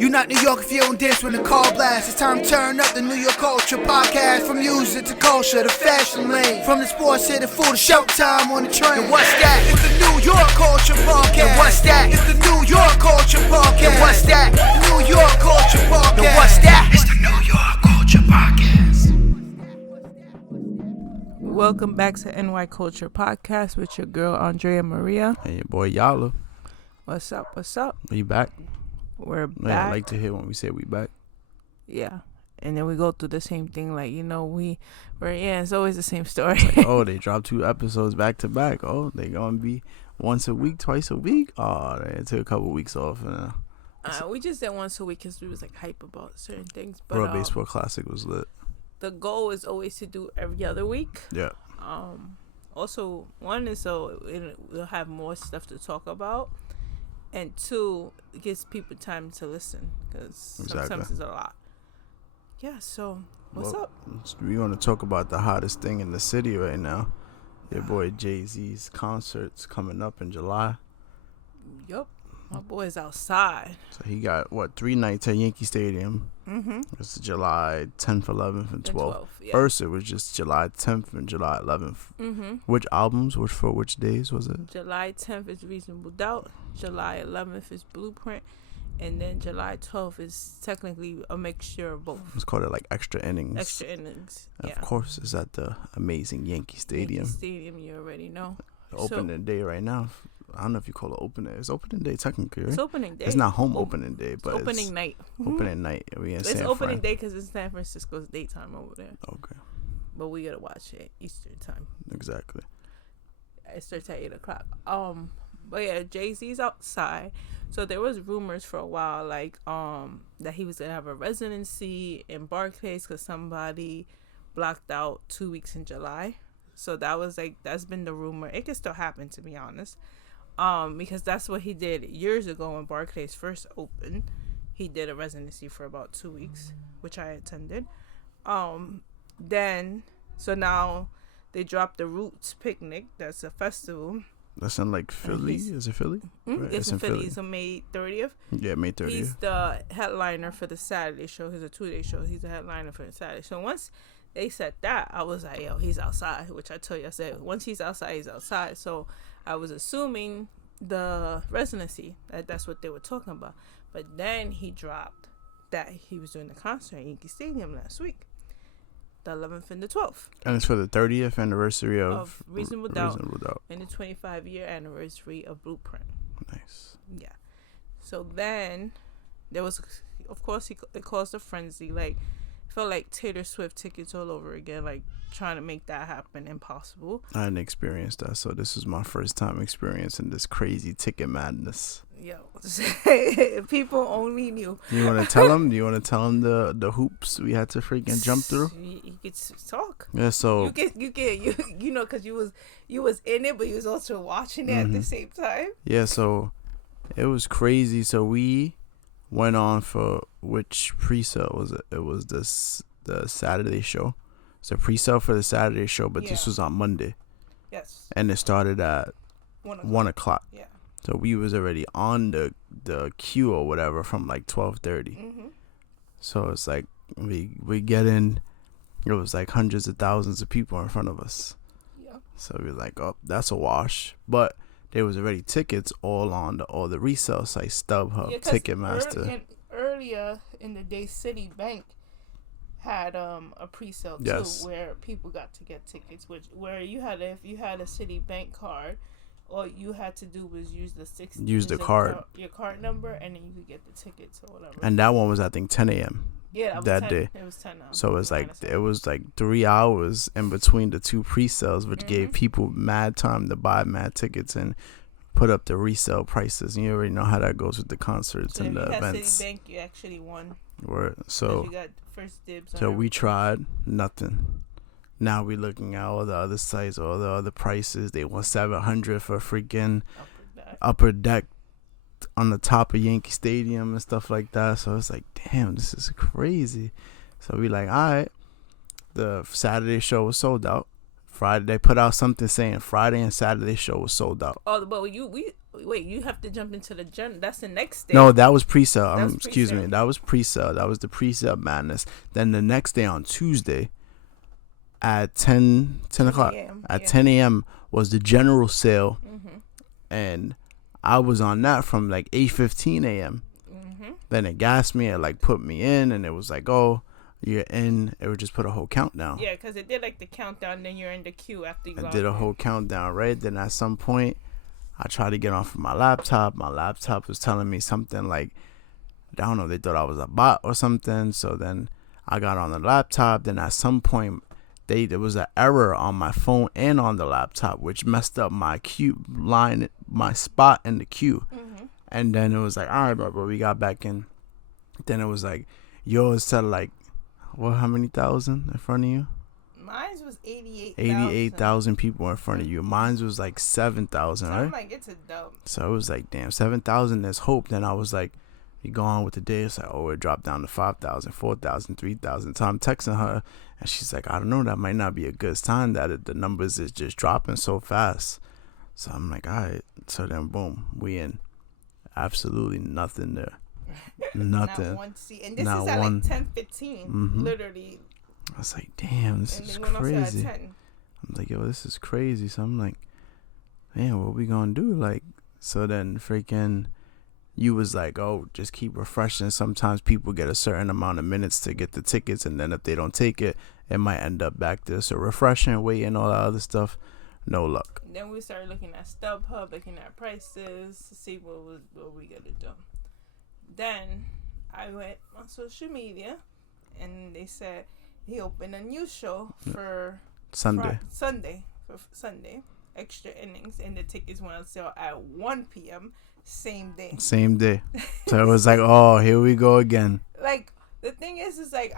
You not New York if you don't dance when the call blasts. It's time to turn up the New York Culture Podcast. From music to culture to fashion lane. From the sports to the food to showtime on the train. And what's that? It's the New York Culture Podcast. And what's that? It's the New York Culture Podcast. And what's that? New York Culture Podcast. And what's that? It's the New York Culture Podcast. Welcome back to NY Culture Podcast with your girl Andrea Maria. And your boy Yala. What's up? What's up? Are you back? We're back. Yeah, I like to hear when we say we back. Yeah. And then we go through the same thing, like, you know, it's always the same story. Like, oh, they dropped 2 episodes back to back. Oh, they gonna be once a week, twice a week. Oh, they took a couple weeks off. We just did once a week because we was like hype about certain things. But World Baseball Classic was lit. The goal is always to do every other week. Yeah. Also, one is so we'll have more stuff to talk about. And 2, it gives people time to listen because sometimes it's a lot. Yeah, so what's up? We want to talk about the hottest thing in the city right now. Your boy Jay-Z's concert's coming up in July. Yup. My boy's outside. So he got, 3 nights at Yankee Stadium. Mm-hmm. It's July 10th, 11th, and 12th. Yeah. First, it was just July 10th and July 11th. Mm-hmm. Which albums? For which days was it? July 10th is Reasonable Doubt. July 11th is Blueprint. And then July 12th is technically a mixture of both. It's called it like Extra Innings. Extra Innings, yeah. Of course, it's at the amazing Yankee Stadium. Yankee Stadium, you already know. Opening day right now. I don't know if you call it opening. It's opening day technically, right? It's opening day. It's not home opening day, but it's opening night. Opening night. It's opening day because it's San Francisco's daytime over there. Okay. But we gotta watch it Eastern time. Exactly. It starts at 8 o'clock. But yeah, Jay-Z's outside. So there was rumors for a while, like that he was gonna have a residency in Barclays because somebody blocked out 2 weeks in July. So that's been the rumor. It could still happen, to be honest. Because that's what he did years ago when Barclays first opened. He did a residency for about 2 weeks, which I attended. So now they dropped the Roots Picnic. That's a festival. That's in like Philly. Is it Philly? Right. It's in Philly. It's on May 30th. Yeah, May 30th. He's the headliner for the Saturday show. It's a 2-day show. He's the headliner for the Saturday. So once they said that, I was like, yo, he's outside, which I told you. I said, once he's outside, he's outside. So I was assuming the residency, that's what they were talking about. But then he dropped that he was doing the concert at Yankee Stadium last week, the 11th and the 12th. And it's for the 30th anniversary of Reasonable Doubt and the 25-year anniversary of Blueprint. Nice. Yeah. So then there was, of course, it caused a frenzy. Like, it felt like Taylor Swift tickets all over again, like trying to make that happen impossible. I didn't experience that, so this is my first time experiencing this crazy ticket madness. Yo, people only knew. You want to tell them? Do you want to tell them the hoops we had to freaking jump through? You get to talk. Yeah, so you know, because you was in it, but you was also watching it at the same time. Yeah, so it was crazy. So we went on for which pre-sale was it? It was the Saturday show. It's a pre-sale for the Saturday show, but this was on Monday. Yes. And it started at 1 o'clock. Yeah. So we was already on the queue or whatever from like 12:30. Mm-hmm. So it's like we get in. It was like hundreds of thousands of people in front of us. Yeah. So we were like, oh, that's a wash. But there was already tickets all on all the resale sites, StubHub, Ticketmaster. Earlier in the day, Citibank had a pre-sale too, where people got to get tickets. If you had a Citibank card, all you had to do was use the card, your card number, and then you could get the tickets or whatever. And that one was, I think, 10 a.m. Yeah, that day. It was 10 a.m. So it was like 3 hours in between the 2 pre-sales, which gave people mad time to buy mad tickets and put up the resale prices. And you already know how that goes with the concerts and the events. So if you had Citibank, you actually won. So you got first dibs. So we tried nothing. Now we looking at all the other sites, all the other prices. They want $700 for freaking upper deck on the top of Yankee Stadium and stuff like that. So it's like, damn, this is crazy. So we like, all right. The Saturday show was sold out. Friday, they put out something saying Friday and Saturday show was sold out. Oh, but Wait, you have to jump into the that's the next day. No, that was pre-sale. That was Excuse me. pre-sale. That was pre-sale. That was the pre-sale madness. Then the next day on Tuesday at 10 o'clock, at 10 a.m. was the general sale. And I was on that from like 8:15 a.m. Then it gassed me. It like put me in, and it was like, oh, you're in. It would just put a whole countdown. Yeah, because it did like the countdown. Then you're in the queue after you. I did a whole countdown, right? Then at some point, I tried to get off of my laptop. My laptop was telling me something like, I don't know, they thought I was a bot or something. So then I got on the laptop. Then at some point, there was an error on my phone and on the laptop, which messed up my queue line, my spot in the queue. And then it was like, all right, bro, we got back in. Then it was like, yours said like, well, how many thousand in front of you? Mine was 88,000. 88,000 people in front of you. Mine was like 7,000, So right? I'm like, it's a dope. So it was like, damn, 7,000, there's hope. Then I was like, you go on with the day. It's like, oh, it dropped down to 5,000, 4,000, 3,000. So I'm texting her, and she's like, I don't know, that might not be a good sign that the numbers is just dropping so fast. So I'm like, all right. So then, boom, we in. Absolutely nothing there. Nothing. Not one seat. And this Not is at one. like 10:15, literally. I was like, damn, this And is they went outside at crazy. 10. I'm like, yo, this is crazy. So I'm like, man, what we gonna do? Like, so then freaking, you was like, oh, just keep refreshing. Sometimes people get a certain amount of minutes to get the tickets, and then if they don't take it, it might end up back there. So refreshing, waiting, all that other stuff, no luck. Then we started looking at StubHub, looking at prices to see what we gonna do. Then I went on social media, and they said he opened a new show for Sunday. Sunday, extra innings, and the tickets went on sale at 1 p.m. same day. Same day. So it was like, oh, here we go again. Like, the thing is like,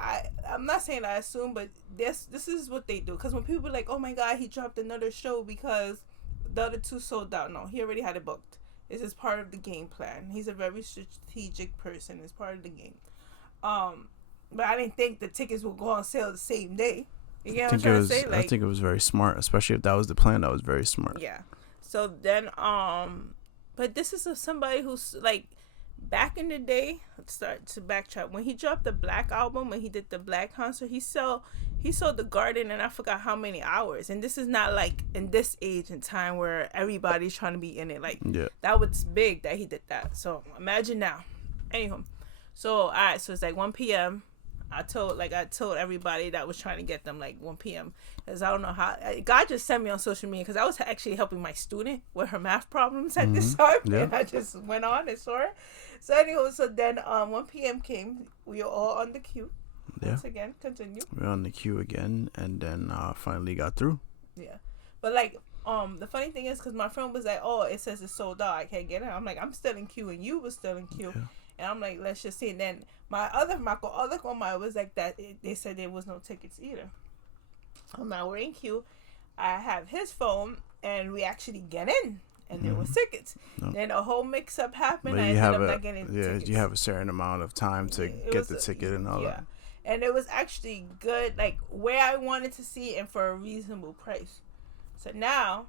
I'm not saying I assume, but this is what they do. Because when people are like, oh my God, he dropped another show because the other two sold out. No, he already had it booked. This is part of the game plan. He's a very strategic person. It's part of the game. But I didn't think the tickets would go on sale the same day. You get what I'm trying to say? Like, I think it was very smart, especially if that was the plan. That was very smart. yeah. So then, but this is somebody who's like, back in the day, let's start to backtrack. When he dropped the Black album, when he did the Black concert, he sold the Garden in I forgot how many hours. And this is not like in this age and time where everybody's trying to be in it. Like, that was big that he did that. So imagine now. Anywho, so all right, so it's like 1 p.m. I told everybody that was trying to get them like 1 p.m. because I don't know how God just sent me on social media because I was actually helping my student with her math problems at this time, and I just went on and saw her. So anyway, so then 1 p.m. came. We were all on the queue. Once again, continue. We're on the queue again, and then finally got through. Yeah, but like the funny thing is because my friend was like, oh, it says it's sold out, I can't get it. I'm like, I'm still in queue, and you was still in queue. Yeah. And I'm like, let's just see. And then my other grandma was like that. They said there was no tickets either. I'm like, we're in queue. I have his phone, and we actually get in, and there was tickets. Then a whole mix-up happened. I ended up not getting tickets. You have a certain amount of time to get the ticket and all that. And it was actually good, like where I wanted to see, and for a reasonable price. So now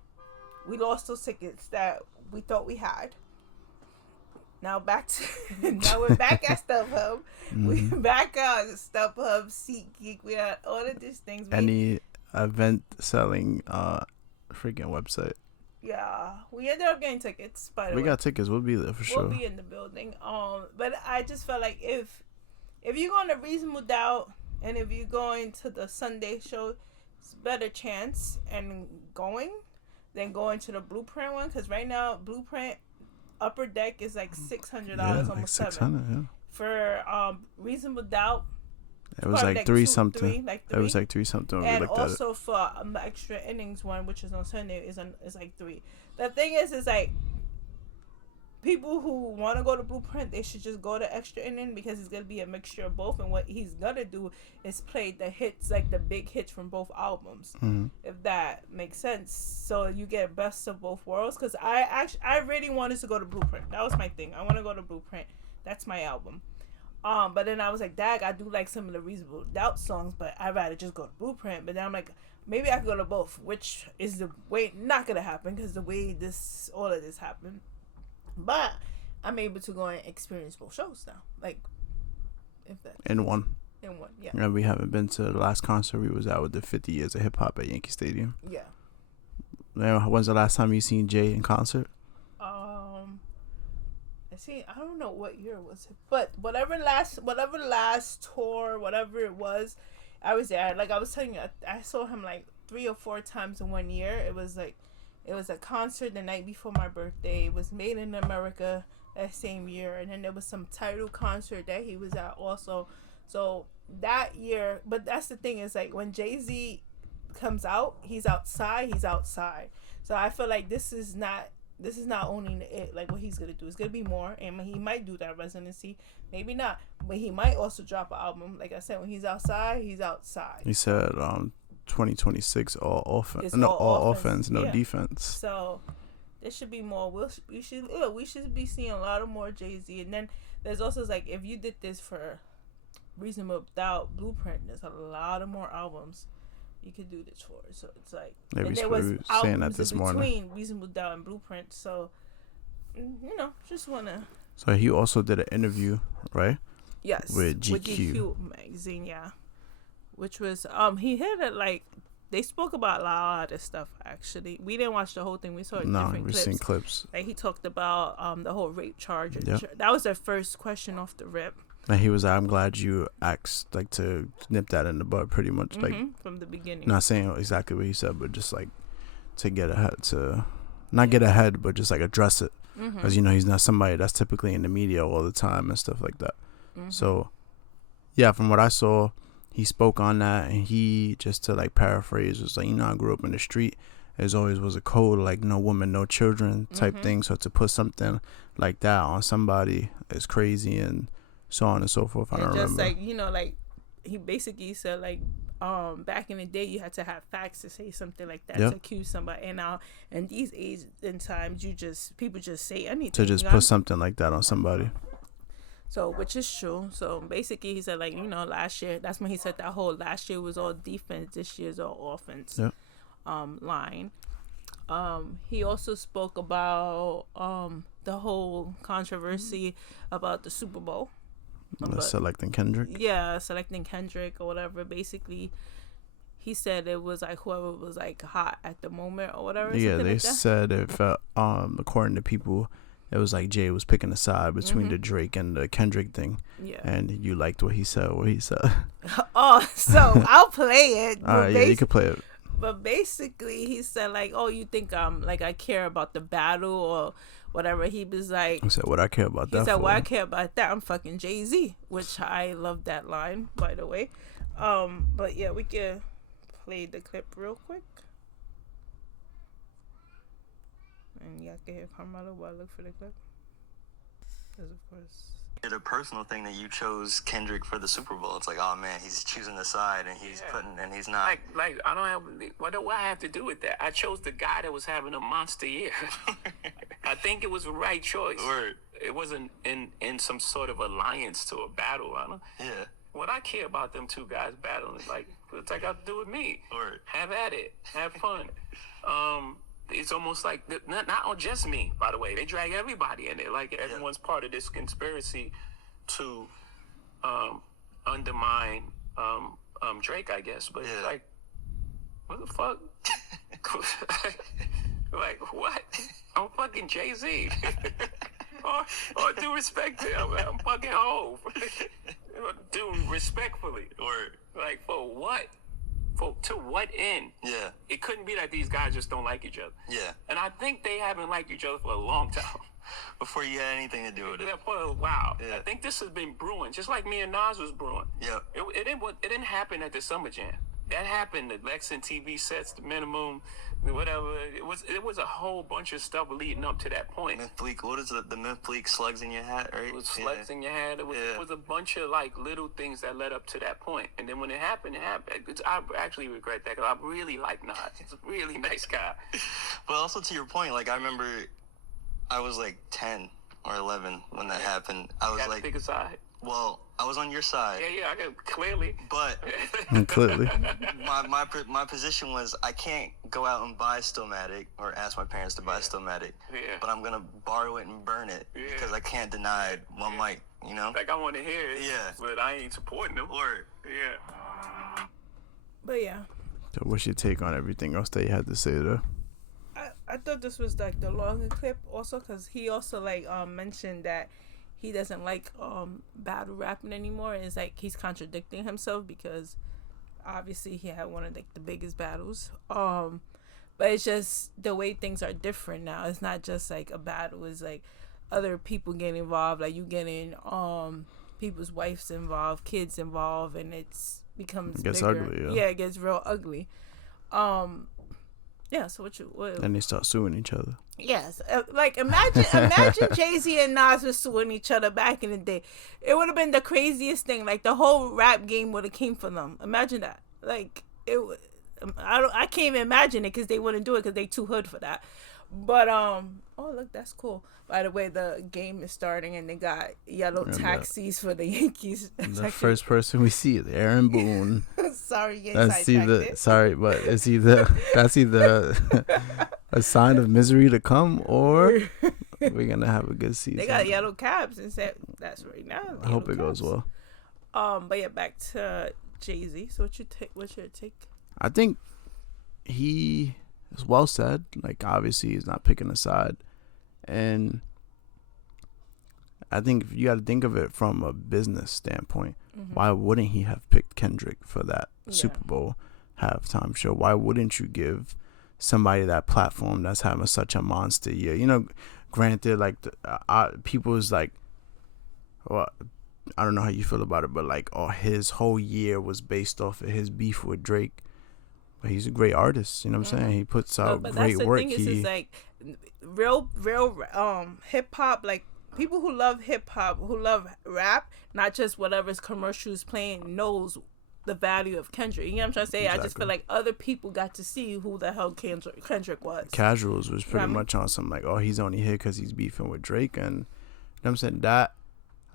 we lost those tickets that we thought we had. Now now we're back at StubHub. We're back at StubHub, SeatGeek. We had all of these things. Any event selling freaking website. Yeah, we ended up getting tickets. By the way, we got tickets. We'll be there for sure. We'll be in the building. But I just felt like if you're going to Reasonable Doubt and if you're going to the Sunday show, it's a better chance and going than going to the Blueprint one, because right now Blueprint upper deck is like $600, almost like $700. Yeah. For Reasonable Doubt, it was like three something. It was like three something. And also for the extra innings one, which is on Sunday, is like $3. The thing is like people who want to go to Blueprint, they should just go to extra inning because it's gonna be a mixture of both. And what he's gonna do is play the hits, like the big hits from both albums, if that makes sense. So you get best of both worlds. Because I really wanted to go to Blueprint. That was my thing. I want to go to Blueprint. That's my album. But then I was like, dag, I do like some of the Reasonable Doubt songs, but I'd rather just go to Blueprint. But then I'm like, maybe I could go to both, which is the way not gonna happen because the way all of this happened. But I'm able to go and experience both shows now. Like, if that In one. in one, yeah. And we haven't been to the last concert we was at with the 50 years of hip hop at Yankee Stadium. Yeah. Now, when's the last time you seen Jay in concert? I don't know what year it was, but whatever last tour, whatever it was, I was there. Like I was telling you, I saw him like 3 or 4 times in 1 year. It was a concert the night before my birthday. It was Made in America that same year, and then there was some title concert that he was at also. So that year, but that's the thing is like when Jay-Z comes out, he's outside. So I feel like this is not owning it, like what he's gonna do. It's gonna be more, and he might do that residency, maybe not, but he might also drop an album. Like I said, when he's outside, he's outside. He said 2026 all offense, It's no all offense, no yeah. defense. So there should be more. We should be seeing a lot of more Jay-Z. And then there's also like if you did this for Reasonable Doubt Blueprint, there's a lot of more albums you could do this for. So it's like, Yeah, and there we was were saying that albums this in morning. between Reasonable Doubt and Blueprint. So just wanna. So he also did an interview, right? Yes, With GQ. With GQ magazine, yeah. Which was he had it like they spoke about a lot of stuff. Actually, we didn't watch the whole thing. We saw different we've clips. seen clips. Like he talked about the whole rape charge. Yep. That was their first question off the rip. And he was, I'm glad you asked, like, to nip that in the bud, pretty much, like, From the beginning. not saying exactly what he said, but just like to get ahead, to not get ahead, but just like address it, because he's not somebody that's typically in the media all the time and stuff like that. So yeah, from what I saw, he spoke on that, and he, just to like paraphrase, was like, I grew up in the street. There's always was a code like no woman, no children type thing. So to put something like that on somebody is crazy, and so on and so forth. I don't just remember. like he basically said like back in the day you had to have facts to say something like that, Yep. to accuse somebody, and now in these age and times people just say anything To just put something like that on somebody. So, which is true. So basically he said like, last year, that's when he said that whole last year was all defense, this year's all offense. Yep. Line. He also spoke about the whole controversy about the Super Bowl. Selecting Kendrick. Yeah, selecting Kendrick or whatever. Basically, he said it was like whoever was like hot at the moment or whatever. Yeah, they like that. said if according to people, it was like Jay was picking a side between the Drake and the Kendrick thing. Yeah. And you liked what he said. Oh, so I'll play it. All right, yeah, you can play it. But basically, he said like, "Oh, you think like I care about the battle or whatever?" He was like, I said, "What I care about that?" He said, for? "What I care about that? I'm fucking Jay-Z," which I love that line, by the way. But yeah, we can play the clip real quick, and y'all can hear Carmelo while I look for the clip, because of course. A personal thing that you chose Kendrick for the Super Bowl. It's like, oh man, he's choosing the side and he's he's not like I don't have what do I have to do with that? I chose the guy that was having a monster year. I think it was the right choice. Word. It wasn't in some sort of alliance to a battle. I don't. Yeah. What I care about them two guys battling is like what's that got to do with me? Word. Have at it. Have fun. It's almost like not just me, by the way. They drag everybody in there. Like everyone's part of this conspiracy to undermine Drake, I guess. But it's like, what the fuck? Like what? I'm fucking Jay-Z. or due respect to him, I'm fucking Hov. Do respectfully. Word. Like for what? To what end? Yeah. It couldn't be that these guys just don't like each other. Yeah. And I think they haven't liked each other for a long time. Before you had anything to do with it. Yeah, for a while. Yeah. I think this has been brewing, just like me and Nas was brewing. Yeah. It didn't happen at the Summer Jam. That happened. The Lexington TV sets, the minimum, whatever. It was a whole bunch of stuff leading up to that point. Myth Bleak, what is it? The Myth Bleak slugs in your hat, right? It was slugs in your hat. It was a bunch of like little things that led up to that point. And then when it happened, I actually regret that because I really like Nas. He's a really nice guy. But also to your point, like I remember I was like 10 or 11 when that happened. I was like, pick a side. well, I I was on your side. Yeah, I can clearly. But Clearly. my position was I can't go out and buy Stillmatic or ask my parents to buy Stillmatic. Yeah. But I'm gonna borrow it and burn it because I can't deny one mic. You know. Like I want to hear it. Yeah. But I ain't supporting them. Word. Yeah. But yeah. So what's your take on everything else that you had to say though? I thought this was like the longer clip also because he also like mentioned that he doesn't like battle rapping anymore. It's like he's contradicting himself because obviously he had one of like the biggest battles. But it's just the way things are different now. It's not just like a battle. It's like other people getting involved. Like you getting people's wives involved, kids involved, and it gets bigger. Ugly. Yeah, it gets real ugly. Yeah, so what And they start suing each other. Yes, like imagine Jay-Z and Nas were suing each other back in the day. It would have been the craziest thing. Like the whole rap game would have came from them. Imagine that. Like it. I can't even imagine it because they wouldn't do it because they too hood for that. But oh look, that's cool. By the way, the game is starting and they got yellow taxis for the Yankees. The first person we see is Aaron Boone. Sorry, that's either a sign of misery to come or we're gonna have a good season. They got yellow cabs and said that's right now. I hope it goes well. But yeah, back to Jay-Z. So what's your take? I think he is well said. Like obviously he's not picking a side. And I think you got to think of it from a business standpoint. Mm-hmm. Why wouldn't he have picked Kendrick for that Super Bowl halftime show? Why wouldn't you give somebody that platform that's having such a monster year? You know, granted, like people's like, well, I don't know how you feel about it, but like, his whole year was based off of his beef with Drake. But he's a great artist, you know what I'm saying? He puts out great work. But that's the thing is like real hip hop, like people who love hip hop, who love rap, not just whatever's commercials playing, knows the value of Kendrick. You know what I'm trying to say? Exactly. I just feel like other people got to see who the hell Kendrick was. Casuals was pretty much on some like, he's only here because he's beefing with Drake, and you know what I'm saying, that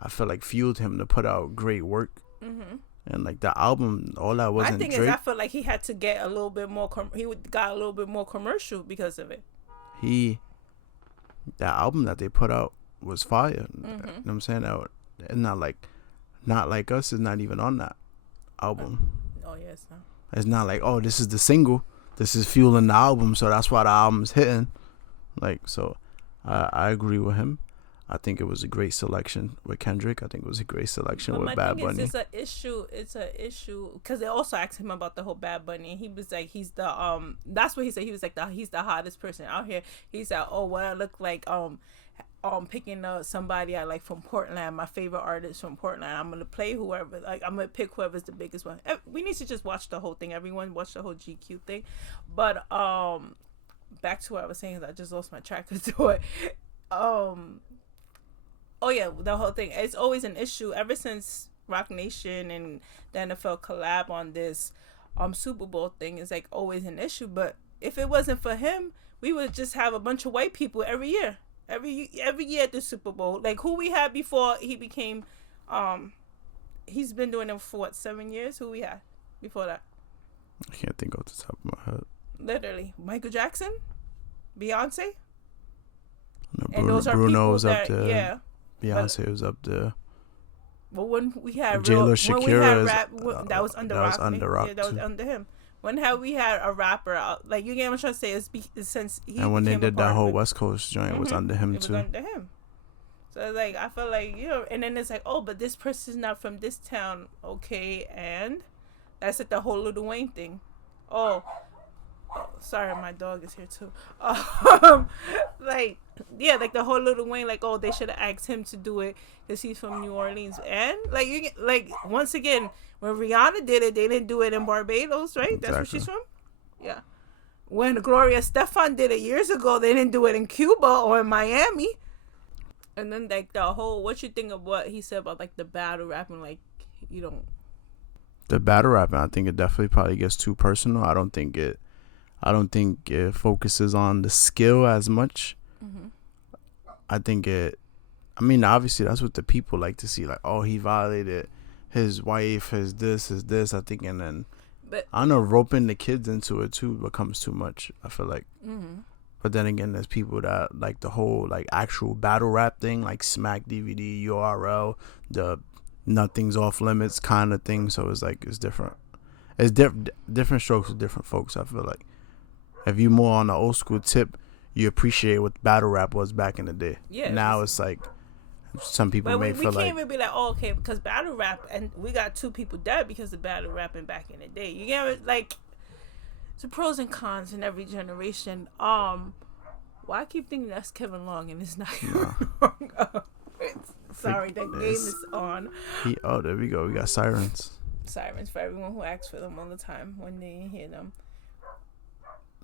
I feel like fueled him to put out great work. Mm-hmm. And like the album, all that wasn't Drake. My thing Drake. is, I feel like he had to get a little bit more. Got a little bit more commercial because of it. That album that they put out was fire. Mm-hmm. You know what I'm saying? And not like us is not even on that album. Oh yes, no. It's not like this is the single. This is fueling the album, so that's why the album's hitting. Like so, I agree with him. I think it was a great selection with Kendrick. I think it was a great selection with Bad Bunny. It's an issue because they also asked him about the whole Bad Bunny, and he was like, he's the that's what he said. He was like he's the hottest person out here. He said, what I look like picking up somebody I like from Portland, my favorite artist from Portland. I'm gonna play whoever, like I'm gonna pick whoever's the biggest one. We need to just watch the whole thing. Everyone watch the whole GQ thing. But back to what I was saying, I just lost my track of thought. Oh yeah, the whole thing. It's always an issue ever since Rock Nation and the NFL collab on this Super Bowl thing. Is like always an issue. But if it wasn't for him, we would just have a bunch of white people every year at the Super Bowl. Like who we had before he became, he's been doing it for 7 years. Who we had before that? I can't think off the top of my head. Literally, Michael Jackson, Beyonce. No, and those are Bruno's people up that, there. yeah. Beyonce was up there. But when we had rap, that was under Rock. Rock. Yeah, that was under him. When have we had a rapper out? Like you get what I'm trying to say? It's since he and when they did that whole it. West Coast joint, it was under him too. It was under him. So like I feel like and then it's like but this person's not from this town, okay? And that's like the whole Lil Wayne thing. Oh, sorry, my dog is here too. Like the whole Lil Wayne, like they should have asked him to do it because he's from New Orleans. And like once again, when Rihanna did it, they didn't do it in Barbados, right? Exactly. That's where she's from. Yeah. When Gloria Estefan did it years ago, they didn't do it in Cuba or in Miami. And then like the whole, what you think of what he said about like the battle rapping, like you don't. The battle rapping, I think it definitely probably gets too personal. I don't think it focuses on the skill as much. Mm-hmm. I think obviously that's what the people like to see. Like, he violated his wife, his this, I think, and then But I don't know, roping the kids into it too becomes too much, I feel like. But then again, there's people that like the whole like actual battle rap thing, like Smack DVD, URL, the nothing's off limits kind of thing. So it's like it's different. It's different strokes with different folks. I feel like if you more on the old school tip, you appreciate what battle rap was back in the day. Yeah. Now it's like some people but may we feel can't like even be like, oh, okay, because battle rap, and we got 2 people dead because of battle rapping back in the day. You get it? Like, it's the pros and cons in every generation. Why I keep thinking that's Kevin Long and it's not Kevin Long? Sorry, that game is on. Oh, there we go. We got sirens. Sirens for everyone who asks for them all the time when they hear them.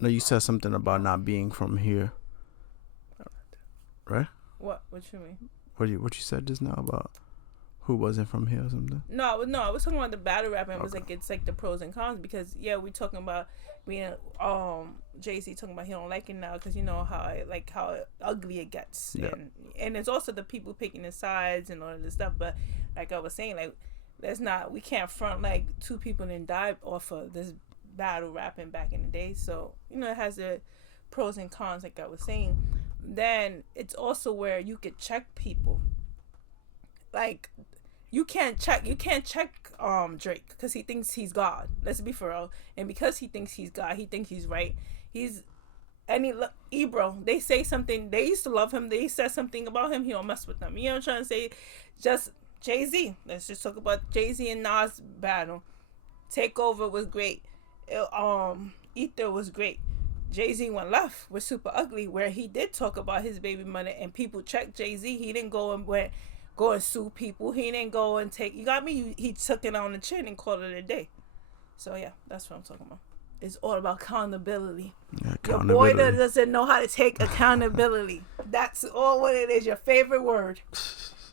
No, you said something about not being from here, right? What you mean? What you said just now about who wasn't from here or something? No, I was talking about the battle rap, and it was like it's like the pros and cons, because we talking about being Jay-Z talking about he don't like it now because you know how ugly it gets, and it's also the people picking the sides and all of this stuff. But like I was saying, like we can't front like 2 people didn't die off of this battle rapping back in the day. So you know it has the pros and cons, like I was saying. Then it's also where you could check people. Like you can't check Drake because he thinks he's God. Let's be for real. And because he thinks he's God, he thinks he's right. Ebro, they say something. They used to love him. They said something about him. He don't mess with them. You know what I'm trying to say? Just Jay-Z. Let's just talk about Jay-Z and Nas battle. Takeover was great. Ether was great. Jay-Z went left with Super Ugly, where he did talk about his baby mother, and people checked Jay-Z. He didn't go and sue people. He didn't go and take. You got me? He took it on the chin and called it a day. So yeah, that's what I'm talking about. It's all about accountability. Yeah, Your boy that doesn't know how to take accountability. That's all what it is. Your favorite word.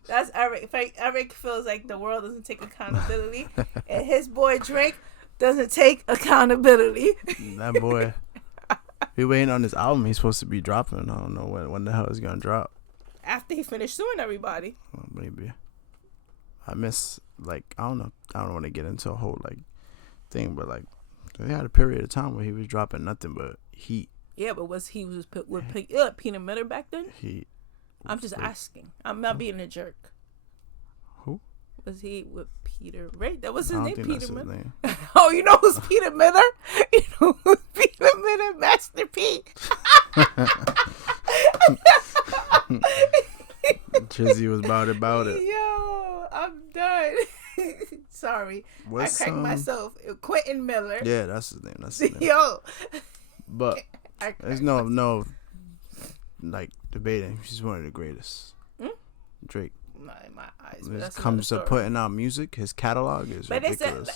That's Eric. Eric feels like the world doesn't take accountability, and his boy Drake doesn't take accountability. That boy. We waiting on this album he's supposed to be dropping. I don't know when the hell it's gonna drop. After he finished suing everybody. Well, maybe. I miss, like, I don't know. I don't want to get into a whole like thing, but like they had a period of time where he was dropping nothing but heat. Yeah, but was with Peanut Miller back then? Heat. I'm just asking. I'm not being a jerk. Who? Was he with Peter? Right? That was his I don't name, think Peter that's his Miller. name. Oh, you know who's Peter Miller? You know who's Peter Miller? Master P. Chizzy was about it. Yo, I'm done. Sorry. I cracked myself. Quentin Miller. Yeah, that's his name. Yo. But there's no like debating. She's one of the greatest. Drake. Not in my eyes. When it comes to putting out music, his catalog is ridiculous.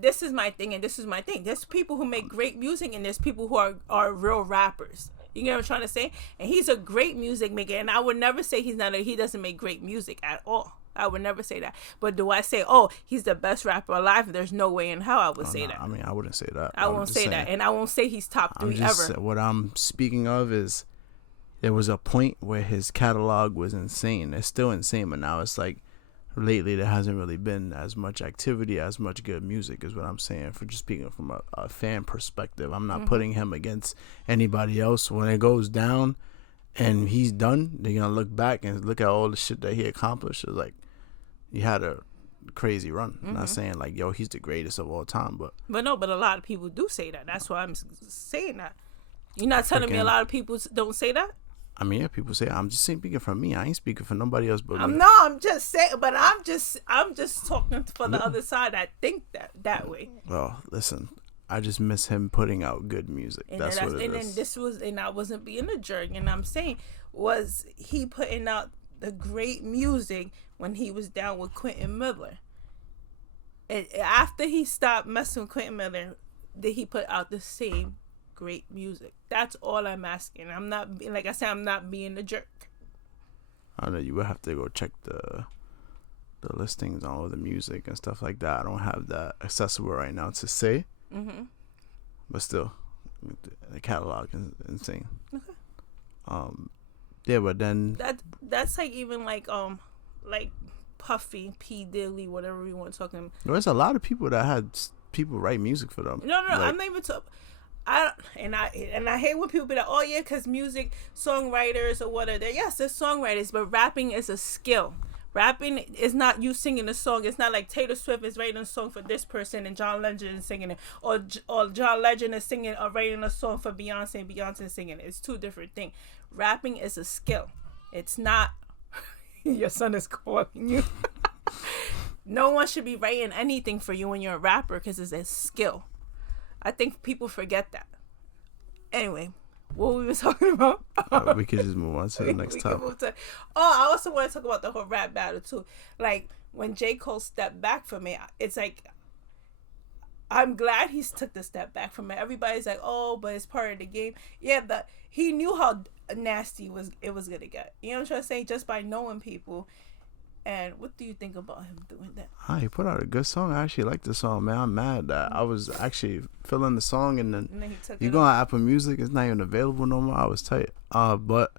This is my thing, and this is my thing. There's people who make great music, and there's people who are real rappers. You get what I'm trying to say? And he's a great music maker, and I would never say he doesn't make great music at all. I would never say that. But do I say, oh, he's the best rapper alive? There's no way in hell I would say that. I mean, I wouldn't say that. I won't say that, and I won't say he's top 3 ever. What I'm speaking of is there was a point where his catalog was insane. It's still insane, but now it's like lately there hasn't really been as much activity, as much good music is what I'm saying, for just speaking from a fan perspective. I'm not putting him against anybody else. When it goes down and he's done, they're going to look back and look at all the shit that he accomplished. It's like, he had a crazy run. I'm not saying like, yo, he's the greatest of all time, but a lot of people do say that. That's why I'm saying that. You're not telling me a lot of people don't say that? I mean, yeah, people say, I'm just speaking for me. I ain't speaking for nobody else but me. No, I'm just saying, but I'm just talking for the other side that think that way. Well, listen, I just miss him putting out good music. That's what it is. And I wasn't being a jerk, and I'm saying, was he putting out the great music when he was down with Quentin Miller? And after he stopped messing with Quentin Miller, did he put out the same great music? That's all I'm asking. I'm not, like I said, I'm not being a jerk. I don't know, you would have to go check the listings on all the music and stuff like that. I don't have that accessible right now to say. But still, the catalog is insane. Okay. Yeah, but then that's like even like Puffy, P Diddy, whatever we want to talk him. There's a lot of people that had people write music for them. No, I'm not even talking. I hate when people be like, oh yeah, because music songwriters or whatever. Yes, they're songwriters, but rapping is a skill. Rapping is not you singing a song. It's not like Taylor Swift is writing a song for this person and John Legend is singing it, or John Legend is singing or writing a song for Beyonce and Beyonce is singing it. It's two different things. Rapping is a skill. It's not. Your son is calling you. No one should be writing anything for you when you're a rapper because it's a skill. I think people forget that. Anyway, what we were talking about? We could just move on to the next topic. I also want to talk about the whole rap battle too. Like when J. Cole stepped back from it, it's like I'm glad he took the step back from it. Everybody's like, oh, but it's part of the game. Yeah, but he knew how nasty it was gonna get. You know what I'm trying to say? Just by knowing people. And what do you think about him doing that? He put out a good song. I actually like the song, man. I'm mad that I was actually feeling the song and then he took you go on Apple Music, it's not even available no more. I was tight. But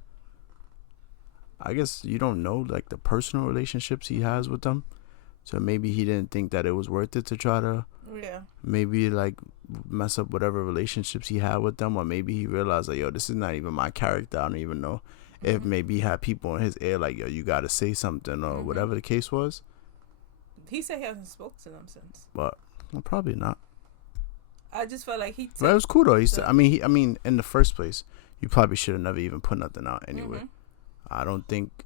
I guess you don't know like the personal relationships he has with them. So maybe he didn't think that it was worth it to try to maybe like mess up whatever relationships he had with them, or maybe he realized like, yo, this is not even my character. I don't even know. If maybe he had people in his ear like, yo, you gotta say something or whatever the case was. He said he hasn't spoke to them since. But well, probably not. I just felt like he. But it was cool though. He said, I mean, in the first place, you probably should have never even put nothing out anyway. I don't think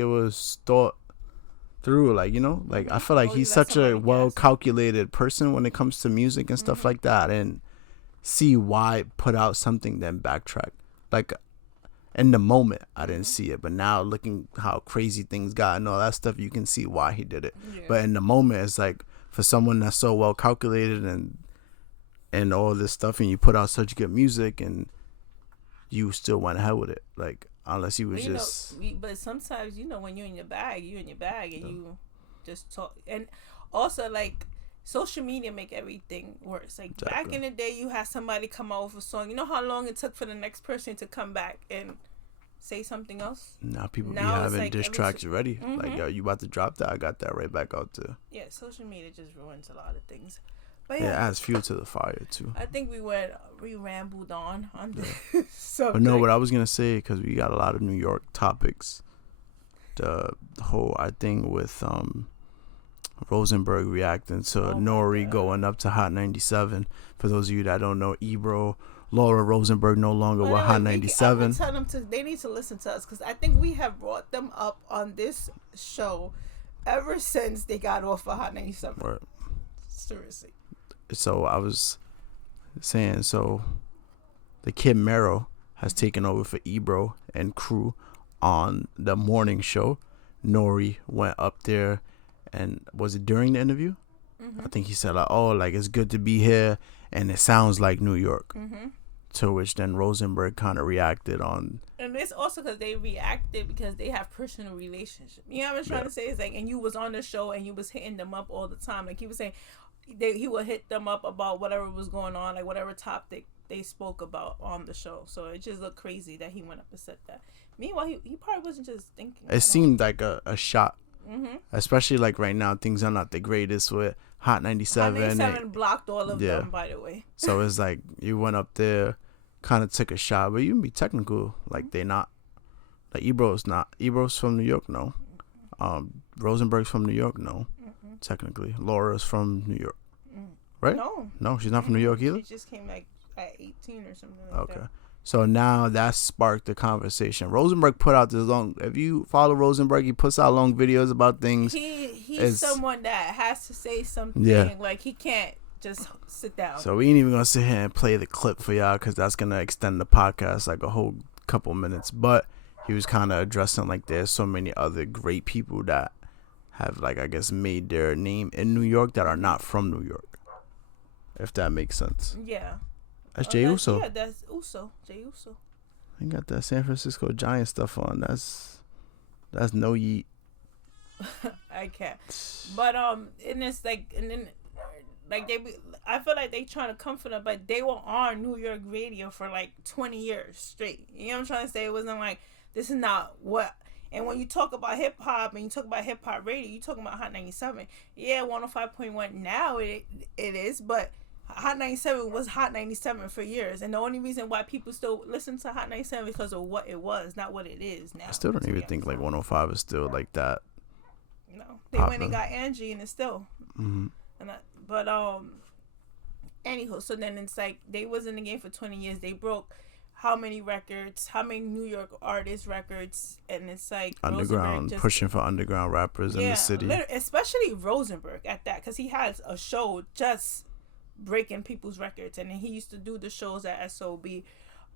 it was thought through. Like, you know, like I feel like he's such a well calculated person when it comes to music and stuff like that, and see why put out something then backtrack. Like. In the moment, I didn't see it, but now looking how crazy things got and all that stuff, you can see why he did it. Yeah. But in the moment, it's like for someone that's so well calculated and all this stuff, and you put out such good music, and you still went ahead with it, like unless you was but sometimes when you're in your bag, and you just talk, and also like. Social media make everything worse. Like back in the day, you had somebody come out with a song. You know how long it took for the next person to come back and say something else? Now people be having like diss tracks ready. Like, yo, you about to drop that? I got that right back out too. Yeah, social media just ruins a lot of things. But yeah, it adds fuel to the fire too. I think we rambled on this subject. But no, what I was gonna say, because we got a lot of New York topics. The whole thing with Rosenberg reacting to Nori going up to Hot 97. For those of you that don't know, Laura Rosenberg no longer with Hot 97. I'm tell them they need to listen to us because I think we have brought them up on this show ever since they got off of Hot 97. Right. Seriously. So I was saying, the Kid Mero has taken over for Ebro and crew on the morning show. Nori went up there. And was it during the interview? I think he said, like, oh, like, it's good to be here, and it sounds like New York. To which then Rosenberg kind of reacted on. And it's also because they reacted because they have personal relationships. You know what I'm trying to say? It's like, and you was on the show, and you was hitting them up all the time. Like, he was saying he would hit them up about whatever was going on, like, whatever topic they spoke about on the show. So it just looked crazy that he went up and said that. Meanwhile, he probably wasn't just thinking. It seemed like a shot. Especially like right now, things are not the greatest with Hot 97. Hot 97 blocked all of them, by the way. So it's like you went up there, kind of took a shot, but you can be technical. Like they not, like Ebro's not. Ebro's from New York, no. Rosenberg's from New York, no. Technically, Laura's from New York, right? No, she's not from New York either. She just came like at 18 or something like that. Okay. So now that sparked the conversation. Rosenberg put out this long. If you follow Rosenberg, he puts out long videos about things. He's someone that has to say something. Yeah. Like he can't just sit down. So we ain't even gonna sit here and play the clip for y'all because that's gonna extend the podcast like a whole couple minutes. But he was kind of addressing like there's so many other great people that have like I guess made their name in New York that are not from New York. If that makes sense. Yeah. That's Jey Uso. Yeah, that's Uso. Jey Uso. He got that San Francisco Giants stuff on. That's no yeet. I can't. But and it's like, and then like I feel like they trying to comfort them, but they were on New York radio for like 20 years straight. You know what I'm trying to say? It wasn't like this is not what. And when you talk about hip hop and you talk about hip hop radio, you talking about Hot 97. Yeah, 105.1 now it is, but Hot 97 was Hot 97 for years, and the only reason why people still listen to Hot 97 is because of what it was, not what it is now. I still don't even think like 105 is still like that. No, they went and got Angie, and it's still. Mm-hmm. But anywho, so then it's like they was in the game for 20 years. They broke how many records? How many New York artist records? And it's like underground, pushing for underground rappers in the city. Especially Rosenberg at that, because he has a show just breaking people's records, and then he used to do the shows at SOB.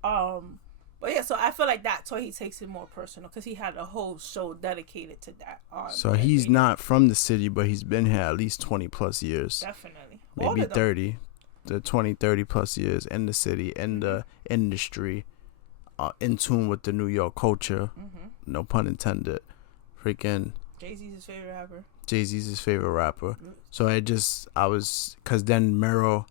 But yeah, so I feel like that's why he takes it more personal, because he had a whole show dedicated to that. So he's not from the city, but he's been here at least 20 plus years. Definitely. Maybe 30. The 20, 30 plus years in the city, in the industry, in tune with the New York culture. Mm-hmm. No pun intended. Freaking Jay-Z's his favorite rapper. Jay-Z's his favorite rapper. Mm-hmm. So because then Mero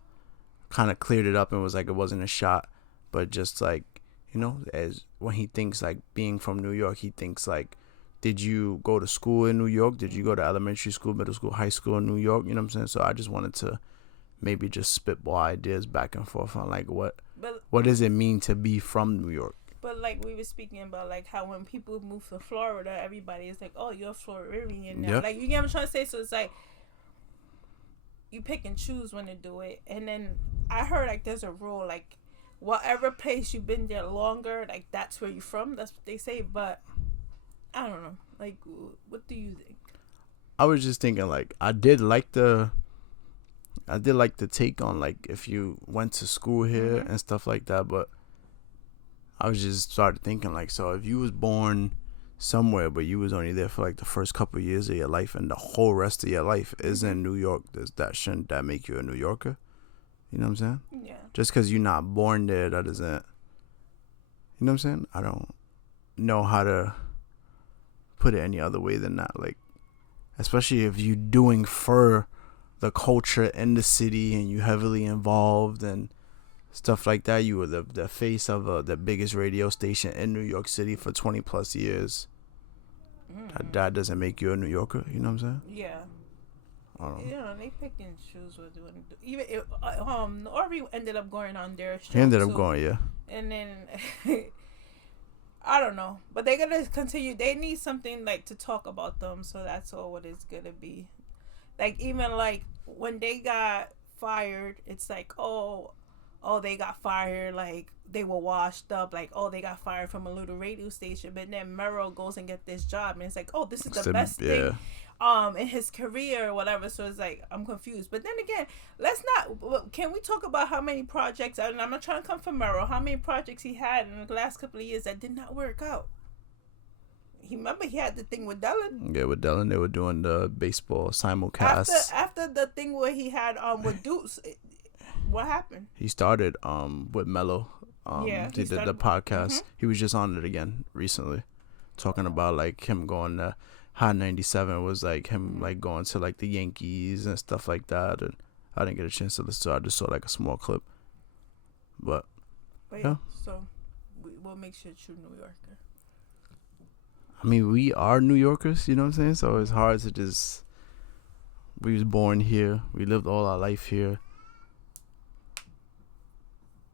kind of cleared it up and was like, it wasn't a shot, but just like, you know, as when he thinks like being from New York, he thinks like, did you go to school in New York? Did you go to elementary school, middle school, high school in New York? You know what I'm saying? So I just wanted to maybe just spitball ideas back and forth on like what does it mean to be from New York? But like we were speaking about, like how when people move to Florida, everybody is like, "Oh, you're a Floridian now." Yep. Like, you get what I'm trying to say? So it's like you pick and choose when to do it. And then I heard like there's a rule, like whatever place you've been there longer, like that's where you're from. That's what they say. But I don't know. Like, what do you think? I was just thinking like I did like the take on like if you went to school here and stuff like that, but I was just started thinking like, so if you was born somewhere but you was only there for like the first couple of years of your life and the whole rest of your life is in New York, shouldn't that make you a New Yorker? You know what I'm saying? Yeah. Just because you're not born there, that doesn't, you know what I'm saying? I don't know how to put it any other way than that. Like, especially if you're doing for the culture in the city and you heavily involved and stuff like that. You were the face of the biggest radio station in New York City for 20 plus years. That doesn't make you a New Yorker. You know what I'm saying? Yeah. Yeah, they pick and choose what they want to do. Even Nori ended up going on their show. He ended up going, yeah. And then I don't know, but they're gonna continue. They need something like to talk about them, so that's all what it's gonna be. Like, even like when they got fired, it's like, oh, they got fired, like they were washed up, like, oh, they got fired from a little radio station. But then Mero goes and get this job, and it's like, oh, this is the best thing in his career or whatever. So it's like, I'm confused. But then again, can we talk about how many projects, and I'm not trying to come from Mero, how many projects he had in the last couple of years that did not work out? Remember, he had the thing with Dylan. Yeah, with Dylan, they were doing the baseball simulcast. After the thing where he had with Deuce, what happened? He started with Mello. He did the podcast. Mm-hmm. He was just on it again recently, talking about like him going to Hot 97 was like him like going to like the Yankees and stuff like that. And I didn't get a chance to listen to it. I just saw like a small clip. But yeah. So what makes you a true New Yorker? I mean, we are New Yorkers, you know what I'm saying? So it's hard to just... We was born here. We lived all our life here.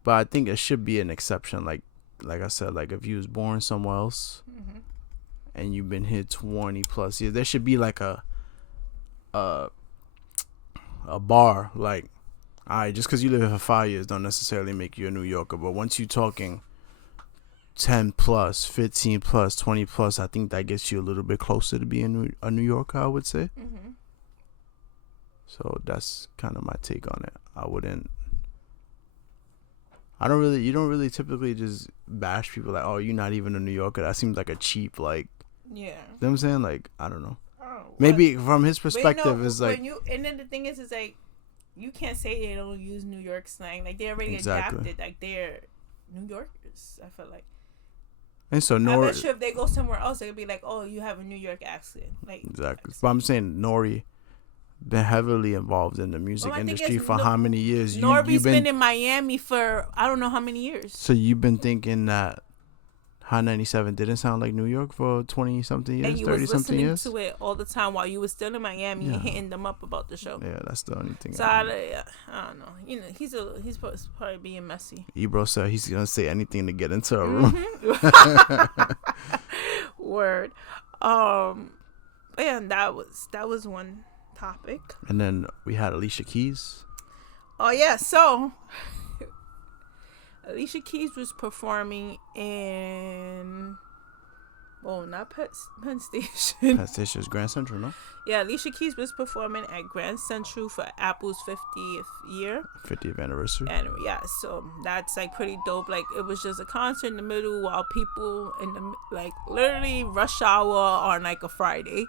But I think it should be an exception. Like I said, like if you was born somewhere else and you've been here 20 plus years, there should be like a bar. Like, all right, just because you live here for 5 years don't necessarily make you a New Yorker. But once you're talking 10 plus, 15 plus, 20 plus, I think that gets you a little bit closer to being a New Yorker, I would say. Mm-hmm. So that's kind of my take on it. You don't really typically just bash people like, oh, you're not even a New Yorker. That seems like a cheap, like, yeah. You know what I'm saying? Like, I don't know. Maybe from his perspective, it's like. And then the thing is like, you can't say they don't use New York slang. Like, they already adapted. Like, they're New Yorkers, I feel like. And so I'm not sure if they go somewhere else, they'll be like, "Oh, you have a New York accent." Like, exactly. But I'm saying Nori been heavily involved in the music industry for how many years? Nori's been in Miami for I don't know how many years. So you've been thinking that High 97 didn't sound like New York for 20-something years, And you 30-something was years. listening to it all the time while you was still in Miami and Yeah. hitting them up about the show. Yeah, that's the only thing. So I don't know. You know, he's supposed to probably being messy. Ebro said he's gonna say anything to get into a room. Word. But yeah, that was one topic. And then we had Alicia Keys. Oh yeah, so Alicia Keys was performing in, not Penn Station. Penn Station's Grand Central, no? Yeah, Alicia Keys was performing at Grand Central for Apple's 50th year. 50th anniversary. And yeah, so that's like pretty dope. Like it was just a concert in the middle while people in the like literally rush hour on like a Friday.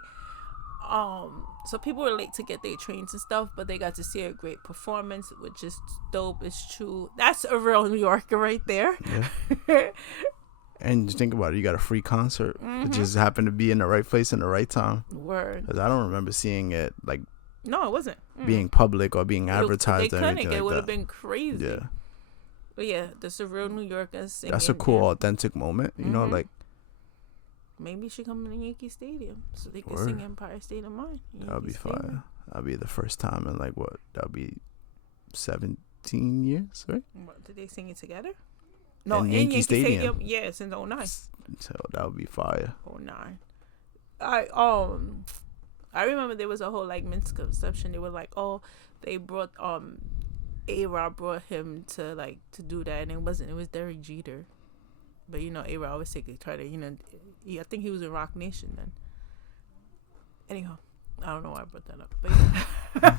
So people were late to get their trains and stuff, but they got to see a great performance, which is dope. It's true. That's a real New Yorker right there. Yeah. And just think about it. You got a free concert. It just happened to be in the right place in the right time. Word. Because I don't remember seeing it like No, it wasn't. being public or being advertised They or couldn't. anything It like would have that. been crazy. Yeah. But yeah, that's a real New Yorker singing. That's a cool, there. authentic moment. You know, like, Maybe she come in Yankee Stadium so they can Word. sing Empire State of Mind. that would be Yankee Stadium. fire. That'll be the first time in, like, what? That'll be 17 years, right? What, did they sing it together? No, In in Yankee Yankee Stadium. Stadium. Yeah, since 09. So that would be fire. 09. I remember there was a whole like misconception. They were like, oh, they brought A-Rod brought him to do that, and it wasn't. It was Derek Jeter. But you know, A-Rod always take the credit. You know, I think he was in Rock Nation then. Anyhow, I don't know why I brought that up, but yeah.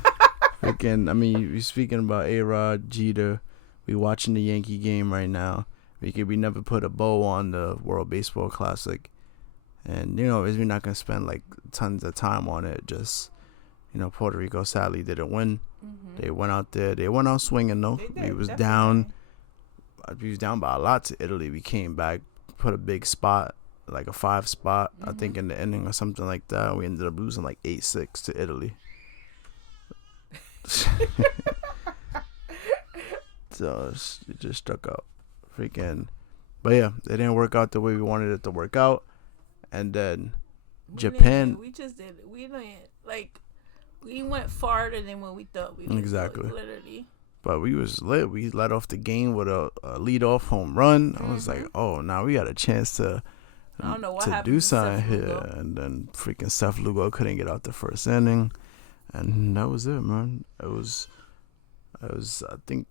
Freaking, I mean, we speaking about A-Rod, Jeter. We watching the Yankee game right now. We never put a bow on the World Baseball Classic. And, you know, we're not going to spend, like, tons of time on it. Just, you know, Puerto Rico sadly didn't win. They went out there. They went out swinging, though. They We was definitely. down. We was down by a lot to Italy. We came back, put a big spot, like a 5 spot, I think, in the inning or something like that. We ended up losing, like, 8-6 to Italy. So it just struck out. Freaking. But yeah, it didn't work out the way we wanted it to work out. And then Japan. We just did. We didn't like. We went farther than what we thought we would. Exactly. Literally. But we was lit. We let off the game with a lead-off home run. I was like, oh, now we got a chance to I don't know what to happened do to something Seth here. Lugo. And then freaking Seth Lugo couldn't get out the first inning. And that was it, man. It was I think,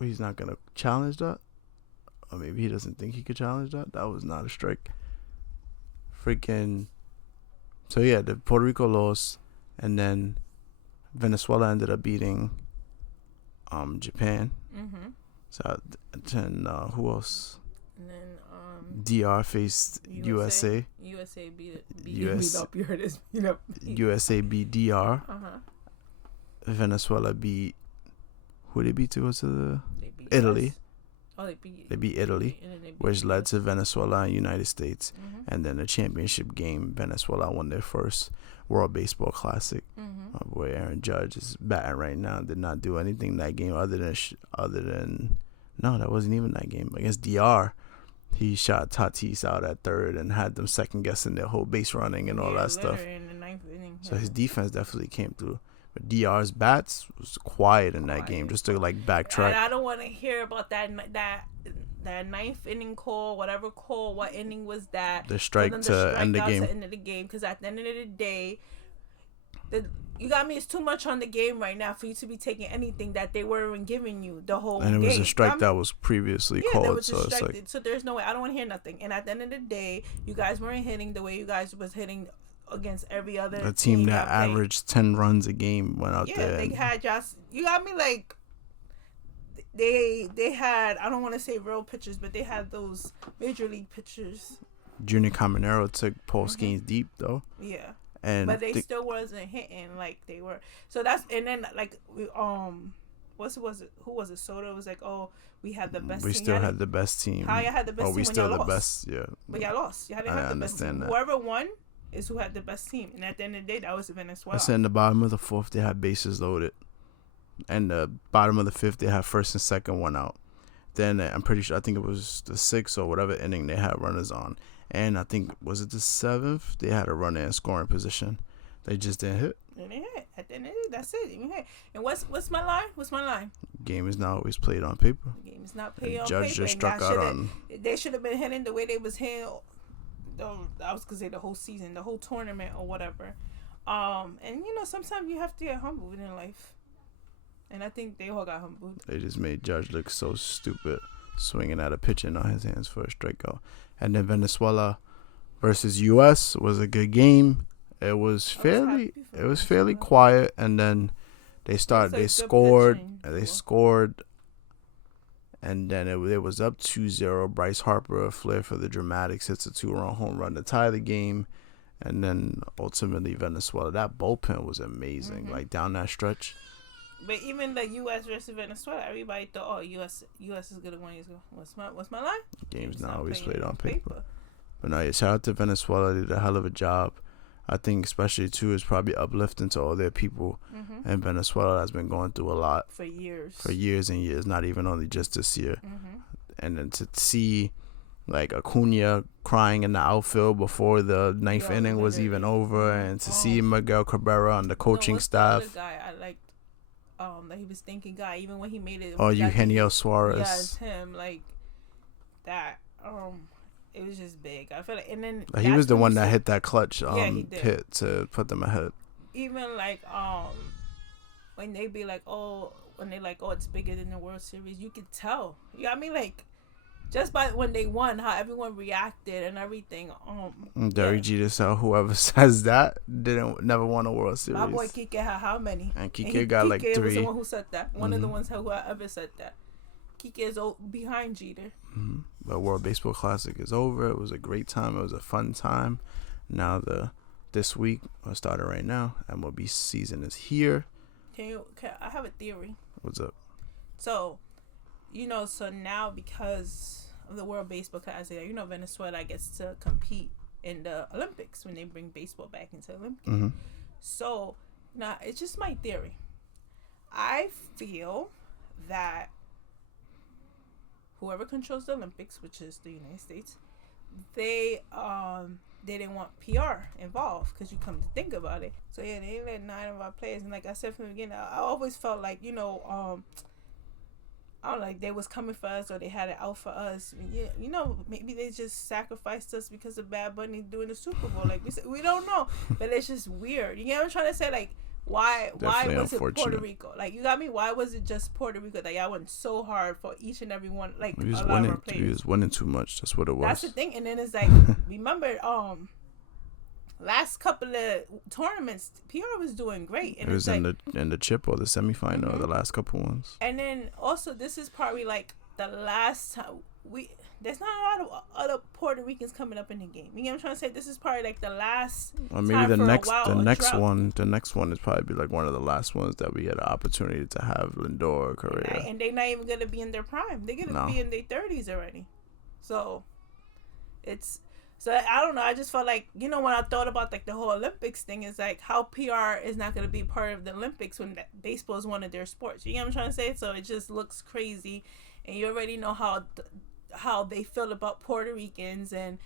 he's not going to challenge that. Or maybe he doesn't think he could challenge that. That was not a strike. Freaking. So, yeah, the Puerto Rico lost. And then Venezuela ended up beating Japan. So, then who else? And then DR faced USA. USA beat US up. You heard us beat up. USA beat DR. Venezuela beat. Who they beat to go to the They beat Italy. us. Oh, they beat Italy, and then they beat which led us. to Venezuela and United States. And then the championship game, Venezuela won their first World Baseball Classic. My boy Aaron Judge is batting right now. Did not do anything that game other than no, that wasn't even that game. Against DR, he shot Tatis out at third and had them second guessing their whole base running and all that stuff. In the 9th inning. So his defense definitely came through. But DR's bats was quiet in that game, just to like And backtrack. I don't want to hear about that 9th inning call, whatever call, what inning was that? The strike For them to end the out game. To end of the game, because at the end of the day, you got me. It's too much on the game right now for you to be taking anything that they weren't giving you the whole game. And it was a strike that was previously there called, was a so it's strike. like So there's no way. I don't want to hear nothing. And at the end of the day, you guys weren't hitting the way you guys was hitting against every other a team that played. averaged 10 runs a game went out Yeah, there. they And had just. You got me like. They had, I don't want to say real pitchers, but they had those major league pitchers. Junior Caminero took Paul Skeens deep though, Yeah. and But they still wasn't hitting like they were. So that's, and then like we who was it? Soda was like, oh, we had the best. we team. still had the best team. How y'all had the best Oh, team we when still y'all the lost? best. Yeah, But y'all lost. Y'all didn't I have the best team. understand that. Whoever won is who had the best team. And at the end of the day, that was Venezuela. I said in the bottom of the fourth they had bases loaded, and the bottom of the fifth they had first and second one out. then I'm pretty sure, I think it was the 6th or whatever inning, they had runners on. And I think, was it the 7th? They had a runner in scoring position. They just didn't hit. They didn't hit. At the end of it, that's it. You hit. And what's my line? What's my line? Game is not always played on paper. The game is not played on Judge paper. just struck out on. They should have been hitting the way they was hitting. I was gonna say the whole season, the whole tournament, or whatever. And sometimes you have to get humbled in life. And I think they all got humbled. They just made Judge look so stupid, swinging at a pitch in on his hands for a strikeout. And then Venezuela versus U.S. was a good game. It was fairly quiet, and then they scored, and then it was up 2-0. Bryce Harper, a flair for the dramatics, hits a 2-run home run to tie the game, and then ultimately Venezuela. That bullpen was amazing, like down that stretch. But even the U.S. versus Venezuela, everybody thought, U.S. is gonna win. What's my line? Game's not always played on paper. But no, shout out to Venezuela. They did a hell of a job. I think especially too is probably uplifting to all their people. And Venezuela has been going through a lot for years and years, not even only just this year. And then to see like Acuna crying in the outfield before the ninth inning was even over, and to see Miguel Cabrera on the coaching staff. The guy I liked, that he was thinking guy, even when he made it. Eugenio Suarez. Yes, him, like that. It was just big. I feel like, and then he was the one that hit that clutch hit to put them ahead. Even like when they be like, it's bigger than the World Series, you could tell. You know what I mean? Like just by when they won, how everyone reacted and everything. Derek Jeter said whoever says that never won a World Series. My boy Kike had how many? And Kike got like 3. Was the one who said that. One of the ones who ever said that. Kike is behind Jeter. The World Baseball Classic is over. It was a great time. It was a fun time. Now this week, started right now, MLB season is here. I have a theory. What's up? So, so now because of the World Baseball Classic, Venezuela gets to compete in the Olympics when they bring baseball back into the Olympics. So, now it's just my theory. I feel that whoever controls the Olympics, which is the United States, they didn't want PR involved, because you come to think about it. So yeah, they let 9 of our players, and like I said from the beginning, I always felt like I don't like they was coming for us, or they had it out for us. Maybe they just sacrificed us because of Bad Bunny doing the Super Bowl. Like we don't know, but it's just weird. You know what I'm trying to say? Like why was it Puerto Rico? Like, you got me? Why was it just Puerto Rico that y'all went so hard for each and every one? Like we was winning too much. That's what it was. That's the thing. And then it's like, remember, last couple of tournaments, PR was doing great. And it was in the chip or the semifinal, the last couple ones. And then also, this is probably like the last time there's not a lot of other Puerto Ricans coming up in the game. You know what I'm trying to say? This is probably like the last. Or maybe the next one is probably be like one of the last ones that we had an opportunity to have Lindor, Correa. And they're not even gonna be in their prime. They're gonna be in their 30s already. So I don't know. I just felt like, when I thought about like the whole Olympics thing, is like how PR is not gonna be part of the Olympics when baseball is one of their sports. You know what I'm trying to say? So it just looks crazy, and you already know how they feel about Puerto Ricans, and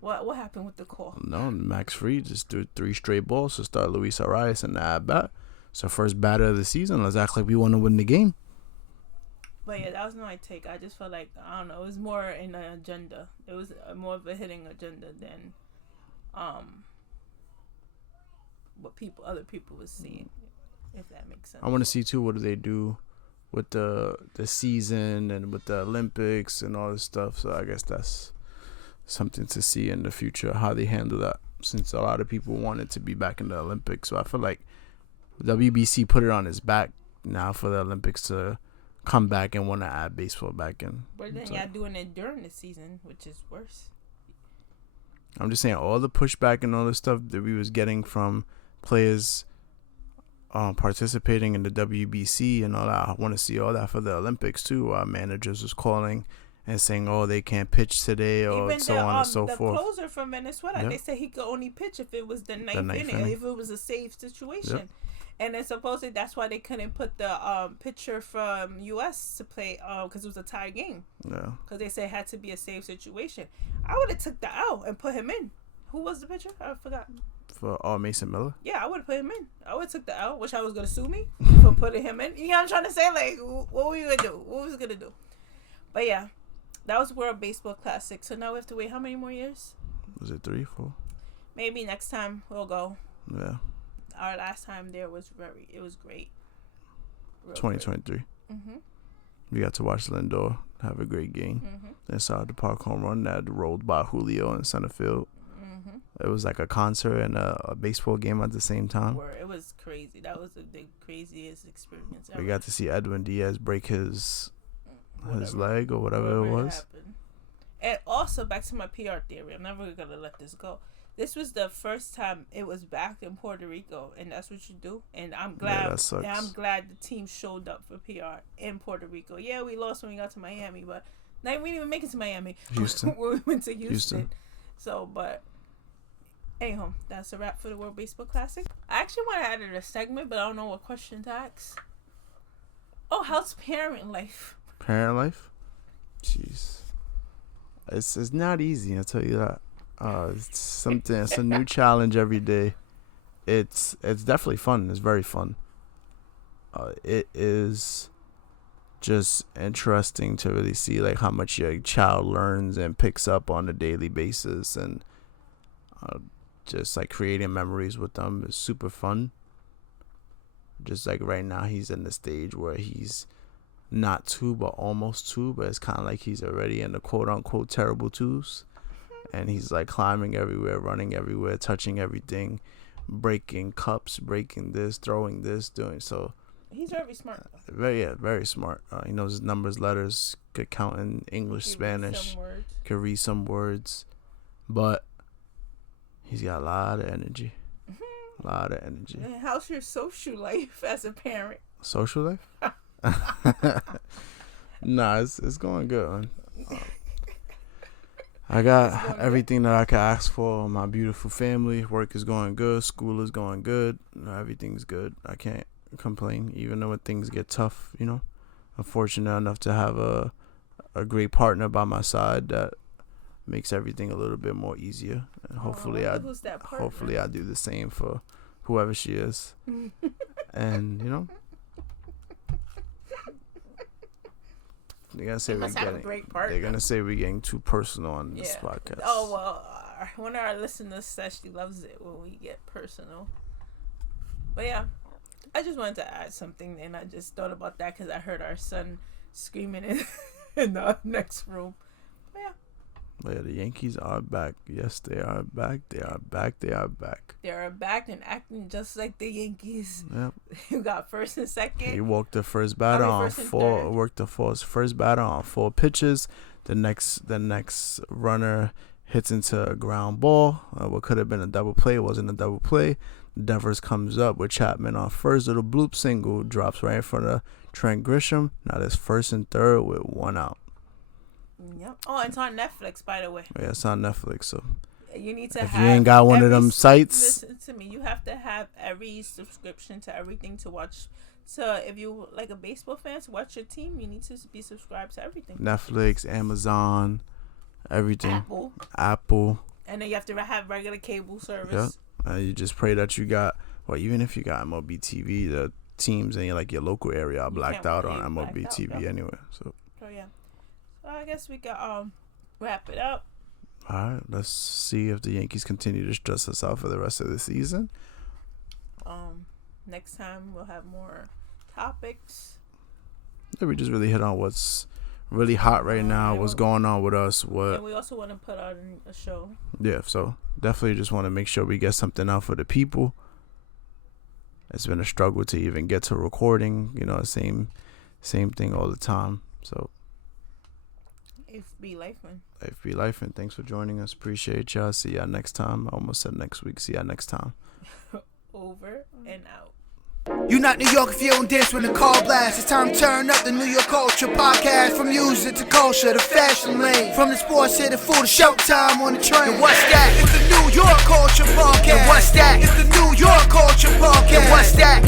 what happened with the call. No, Max Fried just threw 3 straight balls to start Luis Arias in the at bat. So first batter of the season. Let's act like we want to win the game. But yeah, that was my take. I just felt like, I don't know, it was more in an agenda. It was more of a hitting agenda than what other people was seeing, if that makes sense. I want to see too, what do they do with the season and with the Olympics and all this stuff. So I guess that's something to see in the future, how they handle that, since a lot of people wanted to be back in the Olympics. So I feel like WBC put it on its back now for the Olympics to come back and want to add baseball back in. But then y'all doing it during the season, which is worse. I'm just saying, all the pushback and all the stuff that we was getting from players participating in the WBC and all that, I want to see all that for the Olympics too. Managers was calling and saying, they can't pitch today, or even so on and so forth. The closer from Venezuela, they said he could only pitch if it was the ninth inning, if it was a safe situation. And then supposedly that's why they couldn't put the pitcher from U.S. to play because it was a tie game. Yeah. Because they said it had to be a safe situation. I would have took the L and put him in. Who was the pitcher? I forgot. For Mason Miller? Yeah, I would have put him in. I would have took the L, which I was going to sue me for putting him in. You know what I'm trying to say? Like, what were you going to do? What was going to do? But yeah, that was World Baseball Classic. So now we have to wait how many more years? Was it 3, 4? Maybe next time we'll go. Yeah. Our last time there was it was great. 2023. Mm-hmm. We got to watch Lindor have a great game. Mm-hmm. Inside the park home run that rolled by Julio in center field. Mm-hmm. It was like a concert and a baseball game at the same time. It was crazy. That was the craziest experience ever. We got to see Edwin Diaz break his leg or whatever it was. Happened. And also, back to my PR theory. I'm never going to let this go. This was the first time it was back in Puerto Rico, and that's what you do. And I'm glad. Yeah, that sucks. And I'm glad the team showed up for PR in Puerto Rico. Yeah, we lost when we got to Miami, but we didn't even make it to Miami. Houston. We went to Houston. So, but anyhow, that's a wrap for the World Baseball Classic. I actually want to add a segment, but I don't know what question to ask. Oh, how's parent life? Parent life? Jeez. It's not easy, I'll tell you that. It's a new challenge every day. It's definitely fun. It's very fun. It is just interesting to really see like how much your child learns and picks up on a daily basis, and just like creating memories with them is super fun. Just like right now he's in the stage where he's not 2 but almost 2, but it's kind of like he's already in the quote unquote terrible 2s. And he's like climbing everywhere, running everywhere, touching everything, breaking cups, breaking this, throwing this, doing so. He's very smart. Very smart. He knows his numbers, letters, could count in English, Spanish, could read some words, but he's got a lot of energy. A lot of energy. And how's your social life as a parent? Social life? Nah, it's going good, man. I got everything that I could ask for. My beautiful family. Work is going good. School is going good. Everything's good. I can't complain, even though when things get tough, you know. I'm fortunate enough to have a great partner by my side that makes everything a little bit more easier. And hopefully I do the same for whoever she is. And, you know. They're gonna say we're getting too personal on this podcast. Oh well, one of our listeners says she loves it when we get personal. But yeah, I just wanted to add something, and I just thought about that because I heard our son screaming in the next room. But yeah. But yeah, the Yankees are back. Yes, they are back. They are back. They are back. They are back and acting just like the Yankees. Yep. You got first and second. He walked the first batter on four. Worked the first batter on 4 pitches. The next runner hits into a ground ball. What could have been a double play wasn't a double play. Devers comes up with Chapman on first. Little bloop single drops right in front of Trent Grisham. Now there's first and third with 1 out. Yep. Oh, it's on Netflix, by the way. Yeah, it's on Netflix. So you need to if you ain't got one of them sites, listen to me. You have to have every subscription to everything to watch. So if you like a baseball fan to watch your team, you need to be subscribed to everything. Netflix, Amazon, everything. Apple. And then you have to have regular cable service. Yep. You just pray that you got. Well, even if you got MLB TV, the teams in your local area are blacked out on MLB TV anyway. So. Oh yeah. I guess we can wrap it up. All right, let's see if the Yankees continue to stress us out for the rest of the season. Next time we'll have more topics. Yeah, we just really hit on what's really hot right now, what's going on with us. And we also want to put on a show. Yeah, so definitely just want to make sure we get something out for the people. It's been a struggle to even get to recording, same thing all the time. So FB Life, and thanks for joining us. Appreciate y'all. See y'all next time. I almost said next week. See y'all next time. Over and out. You not New York if you don't dance when the call blast. It's time to turn up the New York Culture Podcast. From music to culture, the fashion lane. From the sports to the food, to showtime on the train. And what's that? It's the New York Culture Podcast. And what's that? It's the New York Culture Podcast. And what's that?